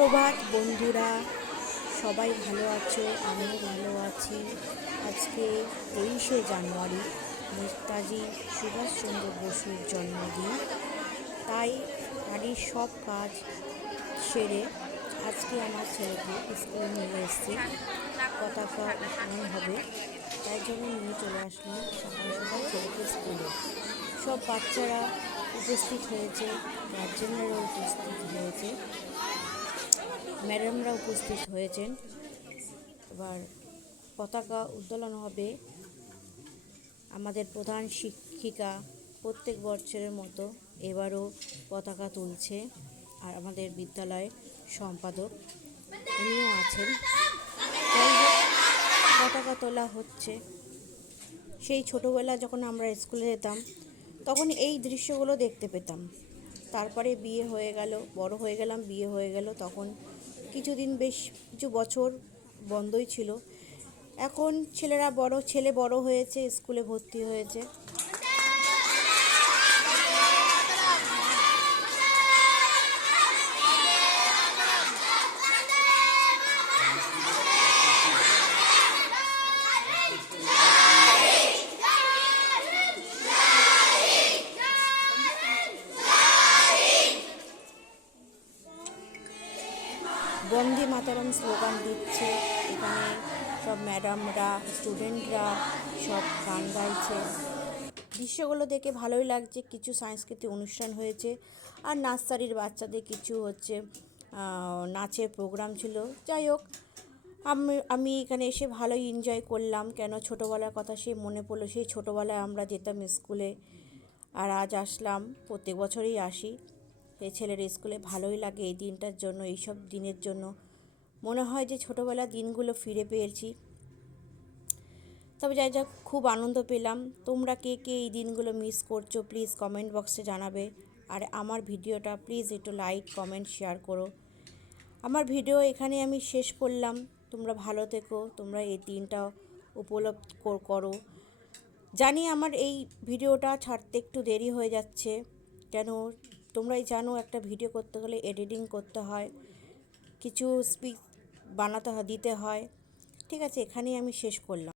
সুপ্রভাত বন্ধুরা, সবাই ভালো আছো? আমিও ভালো আছি। আজকে তেইশে জানুয়ারি নেতাজি সুভাষচন্দ্র বসুর জন্মদিন। তাই বাড়ির সব কাজ সেরে আজকে আমার ছেলেকে স্কুলে নিয়ে এসেছি। পতাকা উত্তোলন হবে। তাই জন্য নিয়ে চলে আসলাম সকাল সকাল ছেলেকে স্কুলে। সব বাচ্চারা উপস্থিত হয়েছে, গার্জেনরাও উপস্থিত হয়েছে। ম্যাডামরা উপস্থিত হয়েছেন। এবার পতাকা উত্তোলন হবে আমাদের প্রধান শিক্ষিকা প্রত্যেক বছরের মতো এবারও পতাকা তুলছে আর আমাদের বিদ্যালয়ের সম্পাদক উনিও আছেন। পতাকা তোলা হচ্ছে। সেই ছোটোবেলা যখন আমরা স্কুলে যেতাম, তখন এই দৃশ্যগুলো দেখতে পেতাম। তারপরে বিয়ে হয়ে গেল, বড় হয়ে গেলাম, বিয়ে হয়ে গেল, তখন কিছুদিন বেশ কিছু বছর বন্ধই ছিল। এখন ছেলেরা বড়, ছেলে বড় হয়েছে, স্কুলে ভর্তি হয়েছে। বন্দে মাতারাম স্লোগান দিচ্ছে। এখানে সব ম্যাডামরা, স্টুডেন্টরা সব গান গাইছে। দৃশ্যগুলো দেখে ভালোই লাগছে। কিছু সাংস্কৃতিক অনুষ্ঠান হয়েছে। আর নার্সারির বাচ্চাদের কিছু হচ্ছে নাচের প্রোগ্রাম ছিল। যাই হোক, আমি আমি এখানে এসে ভালোই এনজয় করলাম। কেন ছোটোবেলার কথা সেই মনে পড়ল, সেই ছোটোবেলায় আমরা যেতাম স্কুলে। আর আজ আসলাম, প্রত্যেক বছরই আসি। এই ছেলের স্কুলে ভালোই লাগে এই দিনটার জন্য, এইসব দিনের জন্য। মনে হয় যে ছোটোবেলার দিনগুলো ফিরে পেয়েছি। তবে যাই যাক, খুব আনন্দ পেলাম। তোমরা কে কে এই দিনগুলো মিস করছ প্লিজ কমেন্ট বক্সে জানাবে। আর আমার ভিডিওটা প্লিজ একটু লাইক কমেন্ট শেয়ার করো। আমার ভিডিও এখানে আমি শেষ করলাম। তোমরা ভালো থেকো, তোমরা এই দিনটা উপলব্ধ করো। জানি আমার এই ভিডিওটা ছাড়তে একটু দেরি হয়ে যাচ্ছে। কেন তোমরাই জানো একটা ভিডিও করতে গেলে এডিটিং করতে হয়, কিছু স্পিচ বানাতে হয়, দিতে হয়। ঠিক আছে, এখানেই আমি শেষ করলাম।